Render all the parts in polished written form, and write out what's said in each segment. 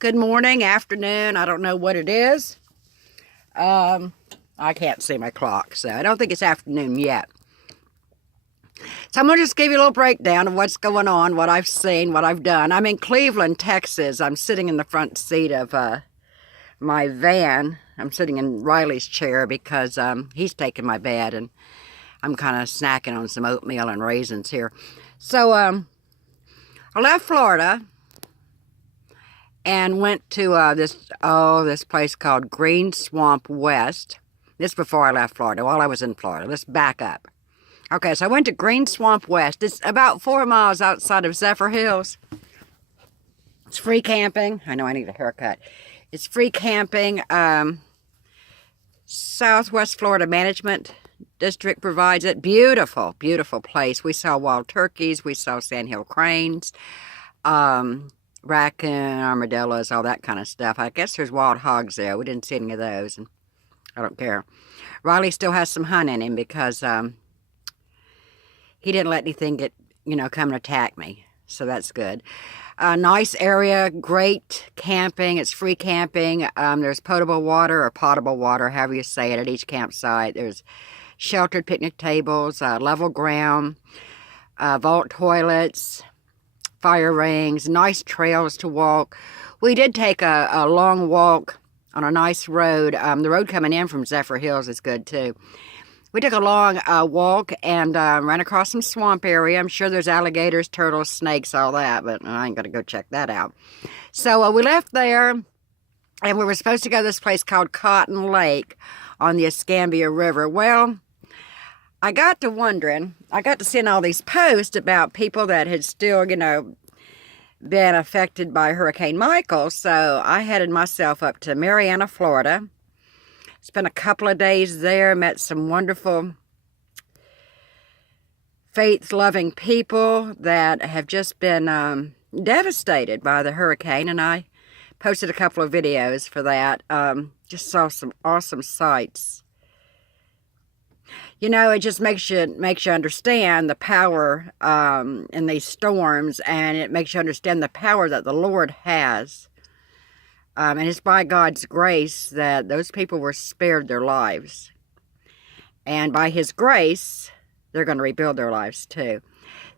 Good morning, afternoon. I don't know what it is. I can't see my clock, so I don't think it's afternoon yet. So I'm going to just give you a little breakdown of what's going on, what I've seen, what I've done. I'm in Cleveland, Texas. I'm sitting in the front seat of my van. I'm sitting in Riley's chair because he's taking my bed, and I'm kind of snacking on some oatmeal and raisins here. So I left Florida and went to this place called Green Swamp West. This before I left Florida, while I was in Florida. Let's back up. Okay, so I went to Green Swamp West. It's about 4 miles outside of Zephyrhills. It's free camping. I know I need a haircut. It's free camping. Southwest Florida Management District provides it. Beautiful, beautiful place. We saw wild turkeys. We saw sandhill cranes. Raccoon, armadillos, all that kind of stuff. I guess there's wild hogs there. We didn't see any of those, and I don't care. Riley still has some hunt in him because he didn't let anything come and attack me, so that's good. Nice area, great camping. It's free camping. There's potable water or potable water, however you say it, at each campsite. There's sheltered picnic tables, level ground, vault toilets, fire rings, nice trails to walk. We did take a long walk on a nice road. The road coming in from Zephyrhills is good too. We took a long walk and ran across some swamp area. I'm sure there's alligators, turtles, snakes, all that, but I ain't gonna go check that out. So we left there, and we were supposed to go to this place called Cotton Lake on the Escambia River. Well, I got to wondering, I got to seeing all these posts about people that had still, been affected by Hurricane Michael. So I headed myself up to Marianna, Florida. Spent a couple of days there, met some wonderful, faith-loving people that have just been devastated by the hurricane, and I posted a couple of videos for that. Just saw some awesome sights. It just makes you understand the power in these storms, and it makes you understand the power that the Lord has. And it's by God's grace that those people were spared their lives. And by His grace, they're going to rebuild their lives too.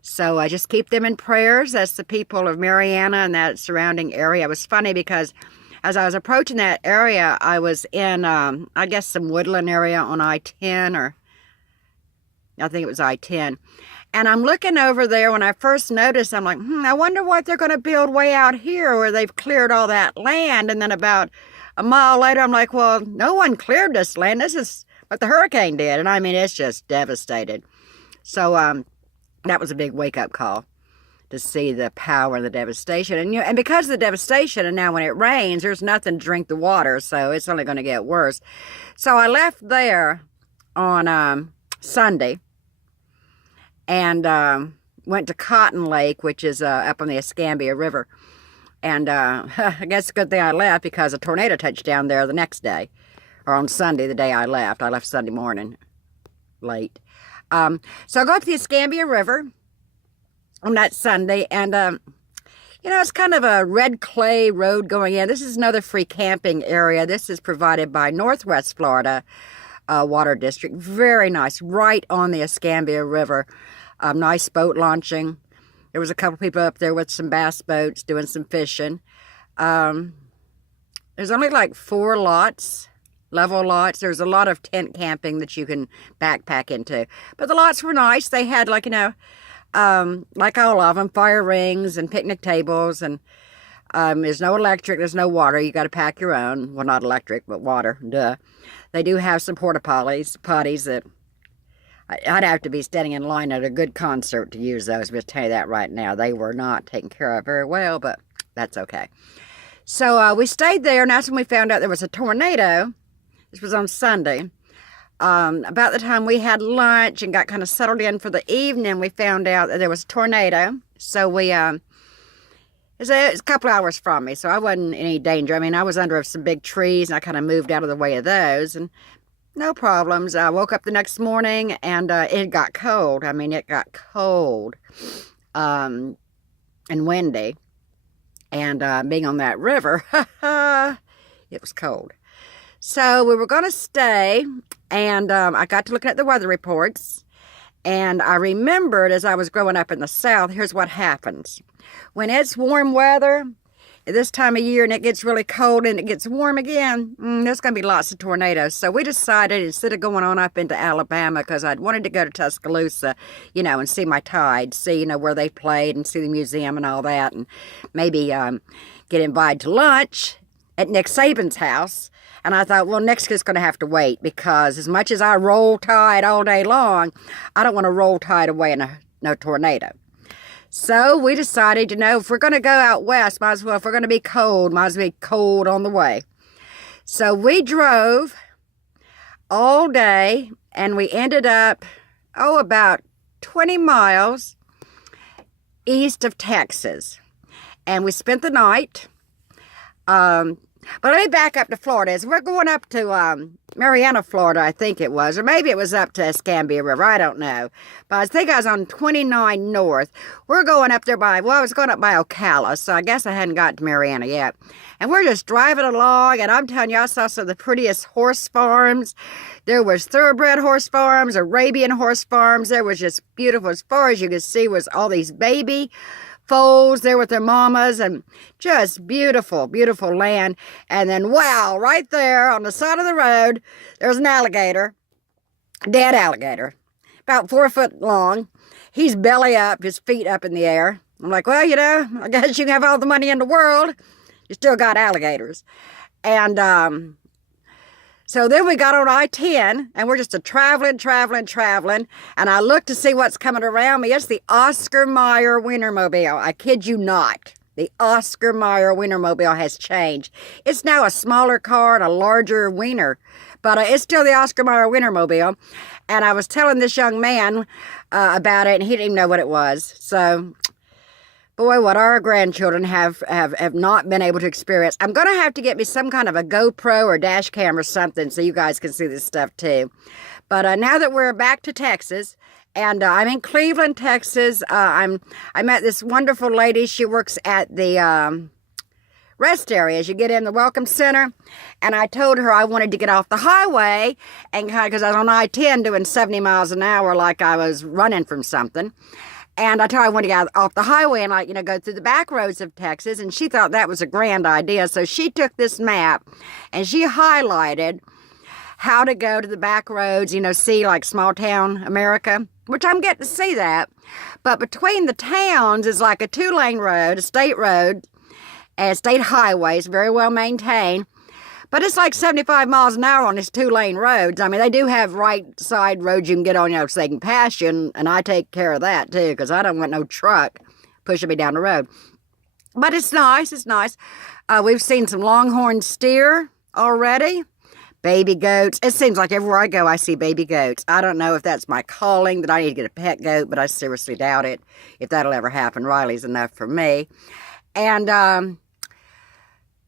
So I just keep them in prayers. That's the people of Marianna and that surrounding area. It was funny because as I was approaching that area, I was in, I guess, some woodland area on I-10, or I think it was I-10. And I'm looking over there. When I first noticed, I'm like, I wonder what they're going to build way out here where they've cleared all that land. And then about a mile later, I'm like, well, no one cleared this land. This is what the hurricane did. And I mean, it's just devastated. So that was a big wake-up call to see the power and the devastation. And because of the devastation, and now when it rains, there's nothing to drink the water. So it's only going to get worse. So I left there on Sunday, and went to Cotton Lake, which is up on the Escambia River. And I guess it's a good thing I left because a tornado touched down there the next day, or on Sunday, the day I left. I left Sunday morning late. So I go to the Escambia River on that Sunday, and it's kind of a red clay road going in. This is another free camping area. This is provided by Northwest Florida Water District. Very nice, right on the Escambia River. Nice boat launching. There was a couple people up there with some bass boats doing some fishing. There's only like 4 lots, level lots. There's a lot of tent camping that you can backpack into. But the lots were nice. They had like all of them, fire rings and picnic tables, and there's no electric, there's no water. You got to pack your own. Well, not electric, but water. Duh. They do have some porta potties that I'd have to be standing in line at a good concert to use those. But I'll tell you that right now, they were not taken care of very well, but that's okay. So we stayed there, and that's when we found out there was a tornado. This was on Sunday. About the time we had lunch and got kind of settled in for the evening, we found out that there was a tornado. So we it's a couple hours from me, so I wasn't in any danger. I mean, I was under some big trees, and I kind of moved out of the way of those, and no problems. I woke up the next morning, and it got cold. I mean, it got cold and windy. And being on that river, it was cold. So we were going to stay, and I got to looking at the weather reports, and I remembered as I was growing up in the South, here's what happens. When it's warm weather, this time of year, and it gets really cold and it gets warm again, there's going to be lots of tornadoes. So we decided, instead of going on up into Alabama, because I'd wanted to go to Tuscaloosa, and see my Tide, see, where they played and see the museum and all that, and maybe get invited to lunch at Nick Saban's house. And I thought, well, Nick's just going to have to wait, because as much as I roll Tide all day long, I don't want to roll Tide away in no tornado. So we decided, if we're going to go out west, might as well, if we're going to be cold, might as well be cold on the way. So we drove all day, and we ended up, about 20 miles east of Texas. And we spent the night. But let me back up to Florida. As we're going up to Marianna, Florida, I think it was. Or maybe it was up to Escambia River. I don't know. But I think I was on 29 North. We're going up there I was going up by Ocala. So I guess I hadn't got to Marianna yet. And we're just driving along. And I'm telling you, I saw some of the prettiest horse farms. There was thoroughbred horse farms, Arabian horse farms. There was just beautiful. As far as you could see was all these baby foals there with their mamas, and just beautiful, beautiful land. And then, wow, right there on the side of the road, there's an alligator, dead alligator, about 4 foot long. He's belly up, his feet up in the air. I'm like, well, I guess you can have all the money in the world, you still got alligators. And so then we got on I-10, and we're just traveling. And I looked to see what's coming around me. It's the Oscar Mayer Wienermobile. I kid you not. The Oscar Mayer Wienermobile has changed. It's now a smaller car and a larger wiener. But it's still the Oscar Mayer Wienermobile. And I was telling this young man about it, and he didn't even know what it was. So, boy, what our grandchildren have not been able to experience. I'm going to have to get me some kind of a GoPro or dash cam or something so you guys can see this stuff too. But now that we're back to Texas, and I'm in Cleveland, Texas, I met this wonderful lady. She works at the rest area as you get in the Welcome Center. And I told her I wanted to get off the highway, and because I was on I-10 doing 70 miles an hour like I was running from something. And I told her I wanted to get off the highway and, go through the back roads of Texas. And she thought that was a grand idea. So she took this map and she highlighted how to go to the back roads, see like small town America, which I'm getting to see that. But between the towns is like a 2-lane road, a state road, and state highways, very well maintained. But it's like 75 miles an hour on these 2-lane roads. I mean, they do have right side roads you can get on, so they can pass you. And I take care of that, too, because I don't want no truck pushing me down the road. But it's nice. It's nice. We've seen some longhorn steer already. Baby goats. It seems like everywhere I go, I see baby goats. I don't know if that's my calling, that I need to get a pet goat, but I seriously doubt it, if that'll ever happen. Riley's enough for me. And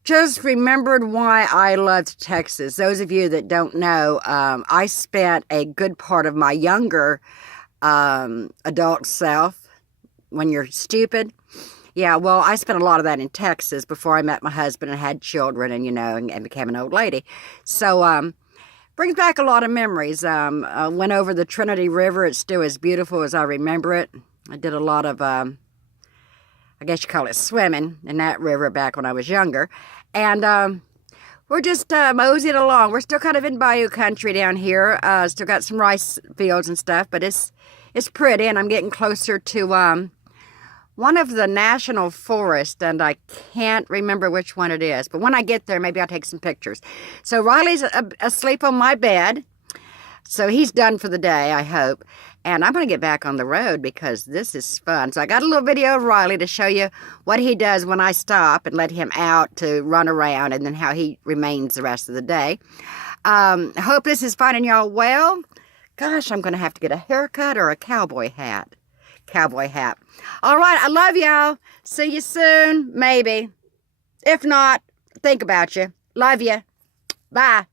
just remembered why I loved Texas. Those of you that don't know, I spent a good part of my younger adult self, when you're stupid. Yeah, well, I spent a lot of that in Texas before I met my husband and had children and became an old lady. So, brings back a lot of memories. I went over the Trinity River. It's still as beautiful as I remember it. I did a lot of, I guess you call it swimming in that river back when I was younger. And we're just moseying along. We're still kind of in bayou country down here. Still got some rice fields and stuff, but it's pretty. And I'm getting closer to one of the national forests, and I can't remember which one it is. But when I get there, maybe I'll take some pictures. So Riley's asleep on my bed. So he's done for the day, I hope. And I'm going to get back on the road because this is fun. So I got a little video of Riley to show you what he does when I stop and let him out to run around, and then how he remains the rest of the day. I hope this is finding y'all well. Gosh, I'm going to have to get a haircut or a cowboy hat. Cowboy hat. All right, I love y'all. See you soon, maybe. If not, think about you. Love you. Bye.